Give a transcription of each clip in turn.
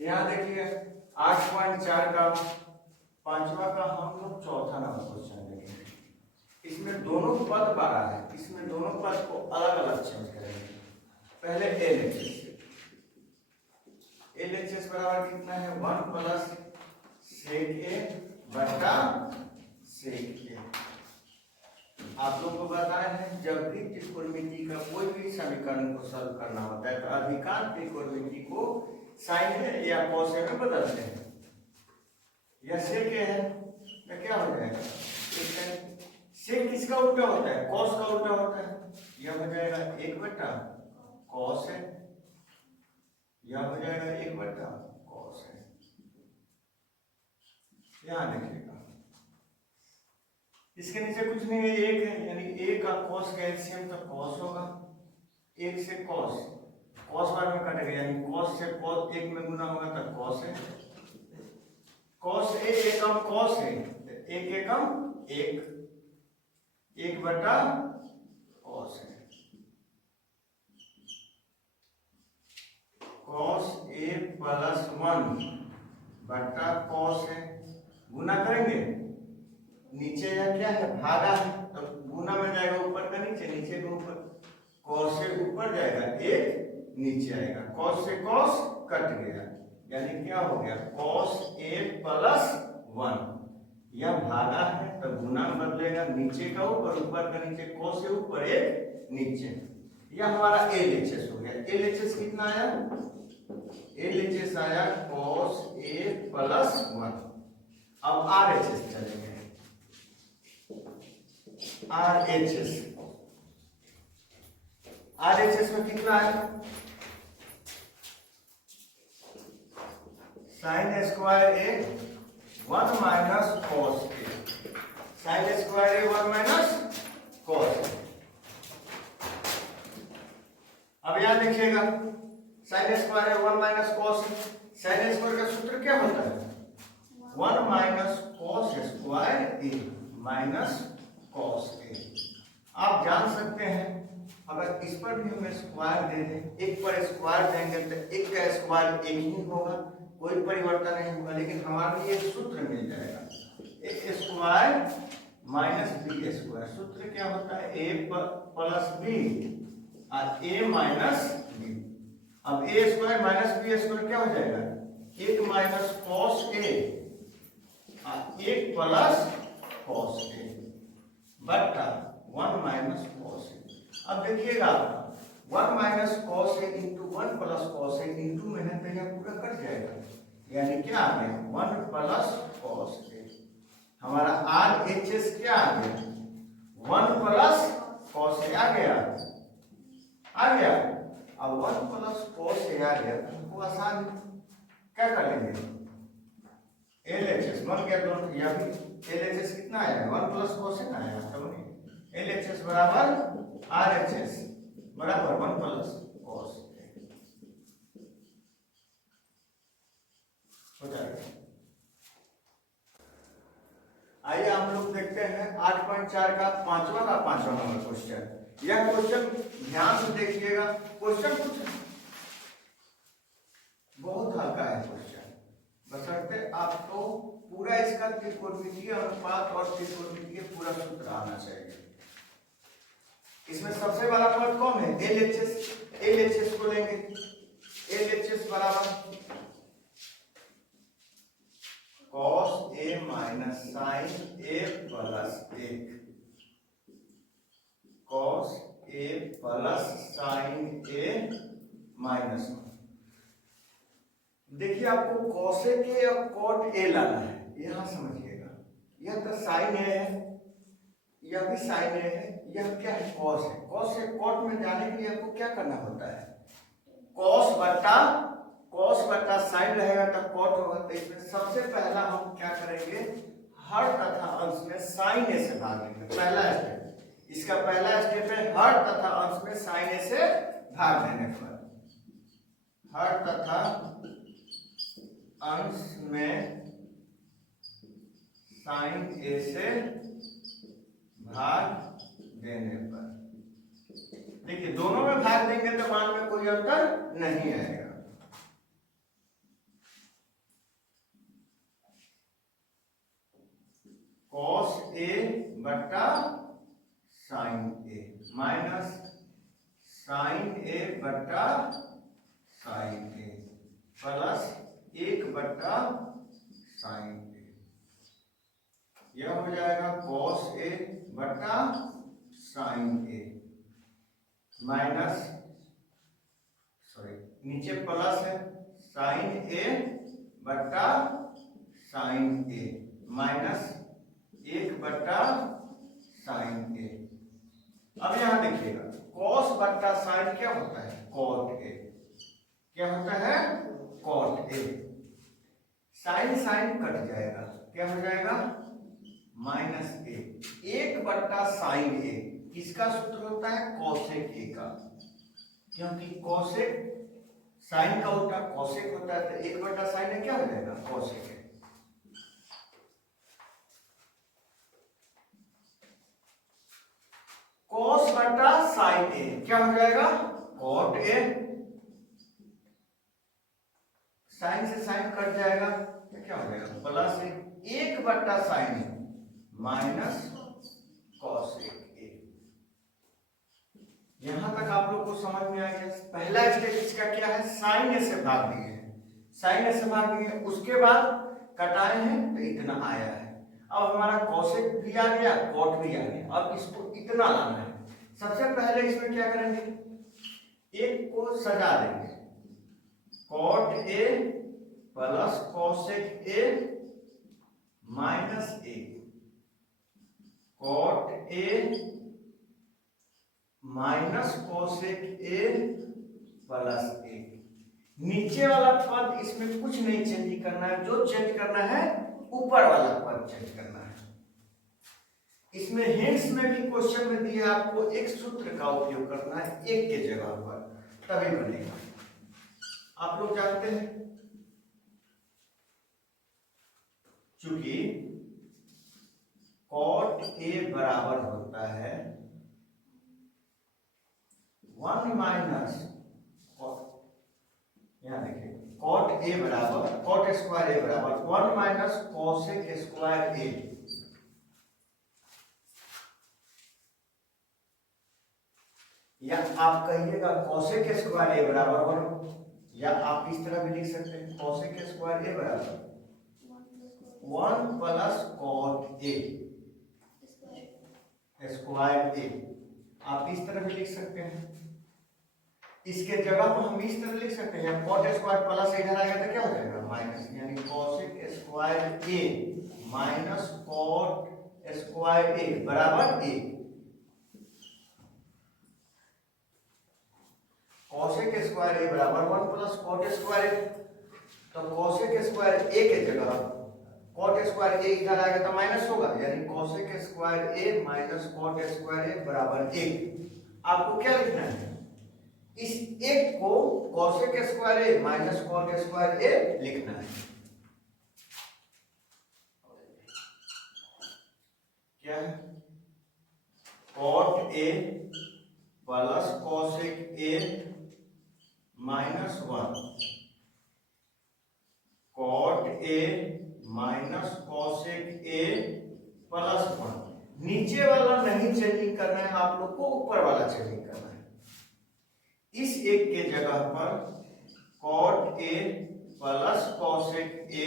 यहाँ देखिए 8.4 का पांचवा का हम लोग चौथा नंबर क्वेश्चन देखेंगे। इसमें दोनों पद बड़ा है, इसमें दोनों पद को अलग अलग चेंज करेंगे। पहले एलएचएस बराबर कितना है 1 प्लस सेक ए बटा सेक ए। आप लोग को बताया है जब भी त्रिकोणमिति का कोई भी समीकरण को सॉल्व करना होता है तो अधिकांश त्रिकोणमिति को साइन ए या कॉस ए में बदलते हैं। यह सेक ए है तो क्या हो जाएगा, सेक किसका उल्टा होता है, कॉस का उल्टा होता है। यह हो जाएगा 1 बटा कॉस है, यह हो जाएगा 1 बटा कॉस है। ध्यान रखिएगा इसके नीचे कुछ नहीं है, 1 है, यानी a का कॉस का एलसीएम तो कॉस होगा। 1 से कॉस, कॉस बार में कटेगा, यानी कॉस से कॉस 1 में गुना होगा तो कॉस है। कॉस ए एकम कॉस है, 1 एकम 1 बटा कॉस है। कॉस ए प्लस 1 बटा कॉस है, गुना करेंगे नीचे या क्या है भागा है तो गुना में जाएगा ऊपर का नीचे, नीचे का ऊपर, कॉस से ऊपर जाएगा 1 नीचे आएगा, कॉस से कॉस कट गया, यानी क्या हो गया कॉस ए प्लस 1। यह भागा है तो गुना में बदलेगा, नीचे का ऊपर, ऊपर का नीचे, कॉस से ऊपर 1 नीचे। यह हमारा एलएचएस हो गया। एलएचएस कितना आया, एलएचएस आया कॉस ए प्लस 1। अब आरएचएस चलेंगे। आरएचएस, आरएचएस में कितना है sine square A 1 minus cos A, sine square A 1 minus cos. अब यहां देखिएगा साइन स्क्वायर ए 1 माइनस कॉस, साइन स्क्वायर का सूत्र क्या होता है 1 minus cos square A minus cos A. आप जान सकते हैं अगर इस पर भी हम स्क्वायर दे दें, एक पर स्क्वायर देंगे तो एक का स्क्वायर एक ही होगा, कोई परिवर्तन नहीं होगा, लेकिन हमारे लिए सूत्र मिल जाएगा एक स्क्वायर माइनस बी स्क्वायर। सूत्र क्या होता है ए प्लस बी और ए माइनस बी। अब ए स्क्वायर माइनस बी स्क्वायर क्या हो जाएगा 1 माइनस कॉस ए और 1 प्लस कॉस ए बटा 1 माइनस कॉस ए। अब देखिएगा 1 minus cos A into 1 plus cos A into में है तो यह पूरा कट जाएगा, यानी क्या आ गया 1 प्लस कॉस ए। हमारा आरएचएस क्या आ गया 1 प्लस कॉस ए आ गया, आ गया। अब 1 प्लस कॉस ए आ गया तो हमको आसान क्या कर लेंगे एलएचएस बन गया दोनों। या भी एलएचएस कितना आया 1 प्लस कॉस ए आया, तो एलएचएस बराबर आरएचएस बराबर 1 प्लस कॉस ए हो जाएगा। आइए हम लोग देखते हैं 8.4 का पांचवा नंबर क्वेश्चन। यह क्वेश्चन ध्यान से देखिएगा, क्वेश्चन कुछ बहुत हल्का है क्वेश्चन, बशर्ते आपको पूरा इसका त्रिकोणमितीय अनुपात और त्रिकोणमितीय पूरा सूत्र आना चाहिए। इसमें सबसे बड़ा पद कौन है एलएचएस, एलएचएस को लेंगे। एलएचएस बराबर cos A minus sign A plus 1, cos A plus sign A minus 1। देखिए आपको कॉस ए के और कॉट ए लाना है, यहां समझिएगा। यह तो साइन ए है, यह भी साइन ए है, यह क्या है कॉस है। कॉस से कॉट में जाने के लिए आपको क्या करना होता है कॉस बट्टा साइन रहेगा तो कॉट होगा। तो इसमें सबसे पहला हम क्या करेंगे हर तथा अंश में साइन ए से भागेंगे। पहला स्टेप, इसका पहला स्टेप है हर तथा अंश में साइन ए से भाग देने पर, हर तथा अंश में साइन ए से भाग देने पर। देखिए दोनों में भाग देंगे तो मान में कोई अंतर नहीं आएगा। बट्टा साइन ए माइनस साइन ए बट्टा साइन ए प्लस 1 बट्टा साइन ए। यह हो जाएगा कॉस ए बट्टा साइन ए माइनस नीचे प्लस है साइन ए बट्टा साइन ए माइनस 1 बट्टा साइन ए। अब यहां देखिएगा कॉस बट्टा साइन क्या होता है? Cot A. क्या होता है? Cot A. साइन साइन कट जाएगा, क्या हो जाएगा? माइनस ए। 1 बट्टा साइन ए किसका सूत्र होता है? कॉसेक ए का, क्योंकि कॉसेक साइन का उल्टा कॉसेक होता है, तो 1 बट्टा साइन ए क्या हो जाएगा? Cosec A. कॉस बट्टा साइन ए क्या हो जाएगा? Cot A. साइन से साइन कट जाएगा, तो क्या हो जाएगा? प्लस 1 बट्टा sine A minus cosec A. यहां तक आप लोग को समझ में आ गया। पहला स्टेप इसका क्या है? साइन ए से भाग दिए हैं, साइन ए से भाग दिए, उसके बाद कटाए हैं तो इतना आया है। अब हमारा कॉसेक भी आ गया, कॉट भी आ गया, अब इसको इतना लाना है। सबसे पहले इसमें क्या करेंगे? एक को सजा देंगे, cot A plus cosec A minus A, cot A minus cosec A plus A. नीचे वाला पद इसमें कुछ नहीं चेंज करना है, जो चेंज करना है ऊपर वाला पद चेंज करना है। इसमें हिंट्स में भी क्वेश्चन में दिया आपको एक सूत्र का उपयोग करना है एक के जगह पर, तभी बनेगा। आप लोग जानते हैं चूंकि कॉट ए बराबर होता है 1 माइनस, यहां देखिए कॉट ए बराबर, कॉट स्क्वायर ए बराबर 1 माइनस कॉसेक स्क्वायर ए। या आप कहिएगा कॉसेक स्क्वायर ए बराबर 1, या आप इस तरह भी लिख सकते हैं कॉसेक स्क्वायर ए बराबर 1 प्लस कॉट ए स्क्वायर ए। आप इस तरह भी लिख सकते हैं। इसके जगह पर हम इस तरह लिख सकते हैं, कॉट स्क्वायर प्लस इधर आएगा तो क्या हो जाएगा? माइनस, यानी cosec square A minus cot square A बराबर ए। कॉसेक स्क्वायर ए बराबर 1 प्लस कॉट स्क्वायर ए, तो कॉसेक स्क्वायर ए के जगह कॉट स्क्वायर ए इधर आएगा तो माइनस होगा, यानी cosec square A minus cot square A बराबर 1। आपको क्या लिखना है? इस एक को cosec square A minus cot square A लिखना है। क्या है? Cot A plus cosec A minus 1, cot A minus cosec A plus 1। नीचे वाला नहीं चेंजिंग करना है आप लोग को, ऊपर वाला चेंजिंग करना है। इस एक के जगह पर cot A plus cosec A,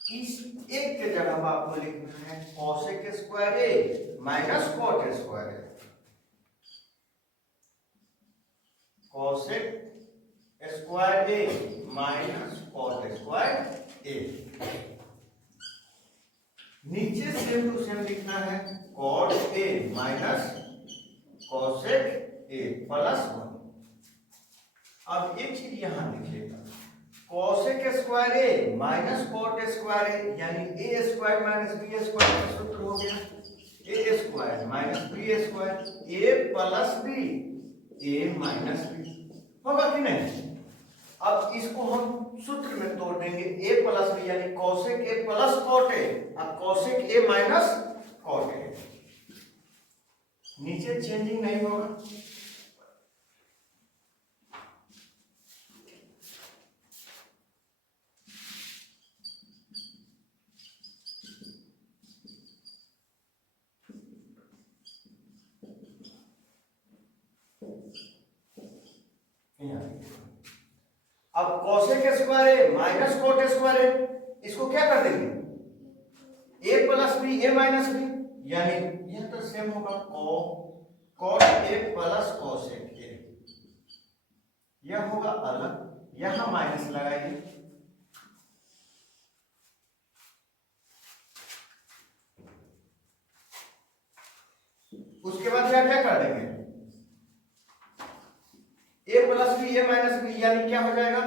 इस एक के जगह पर आपको लिखना है cosec square A minus cot square A. Cosec square A minus cot square A. नीचे सेम टू सेम लिखना है cot A minus cosec A plus 1। अब एक चीज यहां लिखिएगा, cosec square A minus cot square A, यानी A square minus B square का सूत्र हो गया A square minus B square, A plus B A minus B, होगा कि नहीं? अब इसको हम सूत्र में तोड़ देंगे, ए प्लस बी यानी cosec A plus cot A, अब cosec A minus cot A. नीचे चेंजिंग नहीं होगा। अब cosec square A minus cot square A, इसको क्या कर देंगे A plus B A minus B, यानी यह तो सेम होगा cot A plus cosec A, यह होगा अलग, यहां माइनस लगाइए, उसके बाद यह क्या कर देंगे A plus B A minus B, यानी क्या हो जाएगा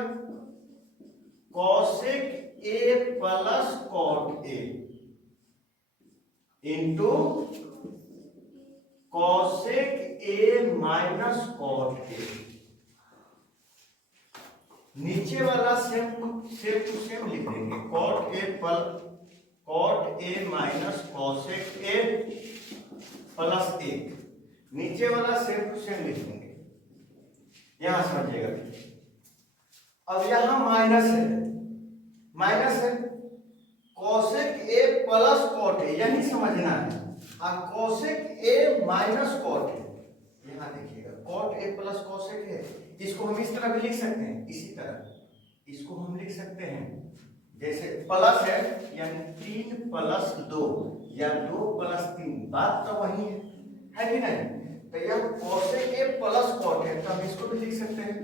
cosec A plus cot A into cosec A minus cot A, नीचे वाला सेम टू सेम लिख देंगे cot A minus cosec A plus A, नीचे वाला सेम टू सेम लिख देंगे, यहां समझिएगा। अब यहां माइनस है cosec A plus cot A, यही समझना है। अब cosec A minus cot A, यहां देखिएगा कॉट ए प्लस कोसेक है, इसको हम इस तरह भी लिख सकते हैं, इसी तरह इसको हम लिख सकते हैं जैसे प्लस है यानी 3 प्लस 2 या 2 प्लस 3, बात तो वही है कि नहीं। तो यह कोसेक ए प्लस कॉट है, तो हम इसको भी लिख सकते हैं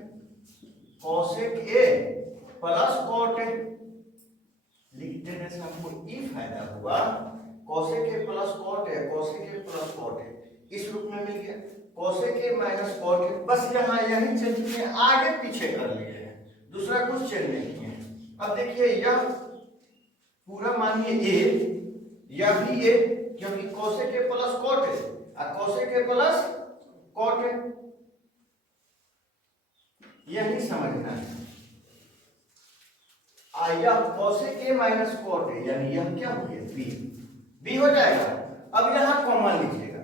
cosec A plus cot A, लिख देने से हमको ये फायदा हुआ कोसेक ए प्लस कॉट है, कोसेक ए प्लस कॉट है, इस रूप में मिल गया कोसेक ए माइनस कॉट है। बस यहाँ यही चेंज किए, आगे पीछे कर लिए हैं, दूसरा कुछ चेंज नहीं किए। अब देखिए यह पूरा मानिए ए, यह भी ए, क्योंकि कोसेक ए प्लस कॉट है और कोसेक ए प्लस कॉट है, यही समझना है। यह कोसेक ए माइनस कॉट है, यानी यह क्या हो गया बी हो जाएगा। अब यहां कॉमन लीजिएगा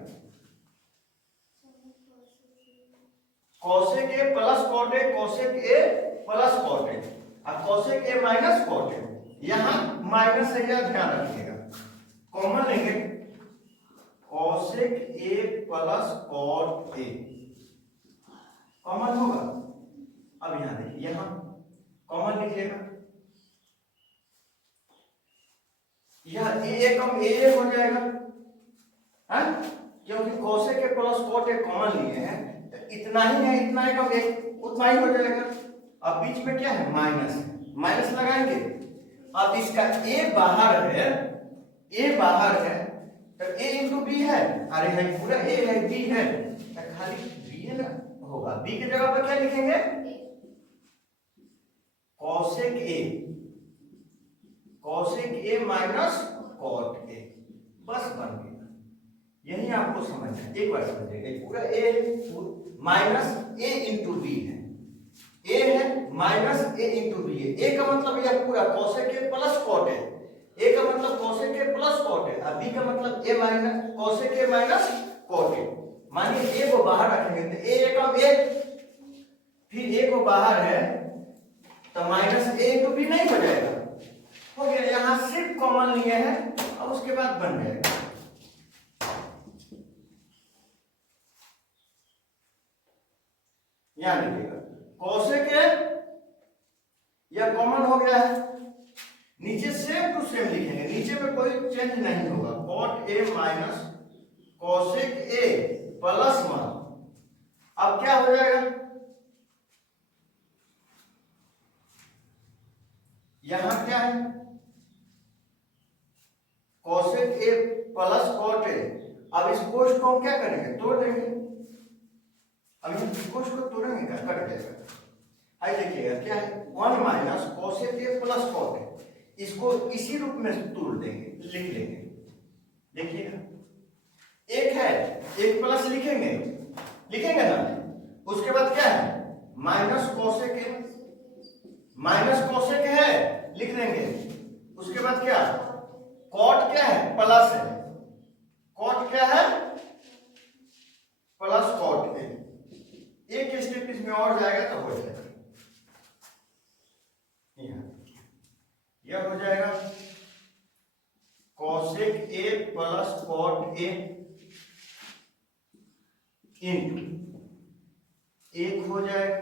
cosec A plus cot A, cosec A plus cot A और cosec A minus cot A, यहां माइनस है, यह ध्यान रखिएगा। कॉमन लेंगे cosec A plus cot A, common होगा। अब यहां देखिए यहां कॉमन लीजिएगा, यह ए कम ए हो जाएगा, है क्योंकि cosec A plus cot A common लिए हैं, तो इतना ही है, इतना है कम एक उतना ही हो जाएगा। अब बीच में क्या है माइनस है, माइनस लगाएंगे। अब इसका ए बाहर है तो ए इंटू बी है, अरे है पूरा ए है बी है, तो खाली बी है ना होगा, बी की जगह पर क्या लिखेंगे cosec A minus cot A, बस बन गया। यही आपको समझना है, एक बार समझिएगा, पूरा ए माइनस ए इंटू बी है, ए है माइनस ए इंटू बी है, ए का मतलब यह पूरा कोसेक ए प्लस कॉट है, ए का मतलब कोसेक ए प्लस कॉट है और बी का मतलब A minus cosec A minus cot है। मानिए ए को बाहर रखेंगे तो ए कम ए, फिर ए को बाहर है तो माइनस ए इंटू बी नहीं हो जाएगा, हो गया। यहां सिर्फ कॉमन लिए हैं और उसके बाद बन जाएगा। यहां लिखिएगा कोसेक ए, यह कॉमन हो गया है, नीचे सेम टू सेम लिखेंगे, नीचे में कोई चेंज नहीं होगा, cot A minus cosec A plus 1। अब क्या हो जाएगा यहां क्या है cosec A plus cot A, अब इस कोश को हम क्या करेंगे तोड़ देंगे, अब इस कोश को तोड़ेंगे क्या कट जाएगा। आई देखिएगा क्या है 1 minus cosec A plus cot A, इसको इसी रूप में तोड़ देंगे, लिख लेंगे। देखिएगा एक है, एक प्लस लिखेंगे ना, उसके बाद क्या है माइनस कोसेक है लिख देंगे, उसके बाद क्या कॉट क्या है प्लस है, कॉट क्या है प्लस कॉट है, एक स्टेप इसमें और जाएगा तो हो जाएगा, यह हो जाएगा cosec A plus cot A into एक हो जाएगा,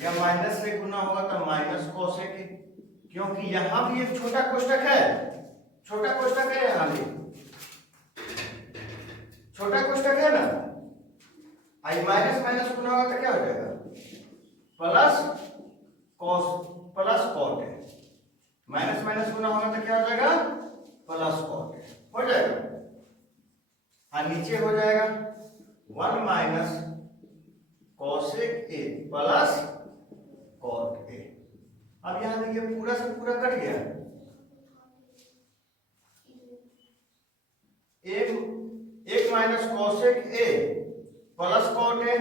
या माइनस से गुना होगा तो माइनस कोसेक ए, क्योंकि यहां भी एक छोटा कोष्टक है, छोटा कोष्टक है, यहां भी छोटा कोष्टक है ना। आई माइनस माइनस गुना होगा तो क्या हो जाएगा, प्लस कॉस प्लस कॉट है, माइनस माइनस गुना होगा तो क्या हो जाएगा, प्लस कॉट है, हो जाएगा। और नीचे हो जाएगा 1 minus cosec A plus cot A. अब यहां देखिए पूरा से पूरा कट गया, एक minus cosec A plus cot A,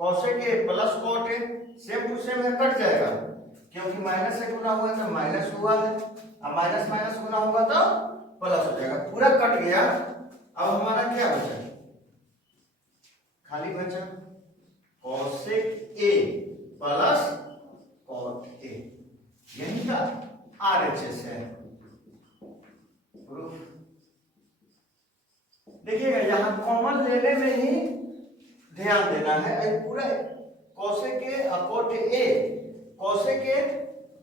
cosec A plus cot A same to same है, कट जाएगा, क्योंकि माइनस से गुना हुआ तो माइनस हुआ है, अब माइनस माइनस गुना होगा तो प्लस हो जाएगा, पूरा कट गया। अब हमारा क्या बचा, खाली बचा cosec A plus cot A, यही का आरएचएस है प्रूफ। देखिएगा यहाँ कॉमन लेने में ही ध्यान देना है, पूरा cosec A cot A, cosec A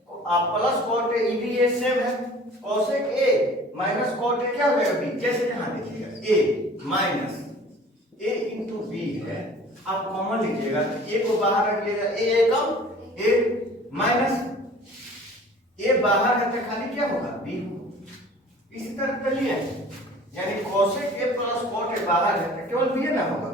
plus cot A ये सेम है, cosec A minus cot A क्या हो जाएगा बी, जैसे यहाँ देखिएगा A minus A into B है, आप कॉमन लीजिएगा, ए को बाहर रखिएगा, ए कम ए माइनस ए बाहर है तो खाली क्या होगा बी, इसी तरह कर लिया, यानी cosec A plus cot A बाहर है तो केवल बी ना होगा,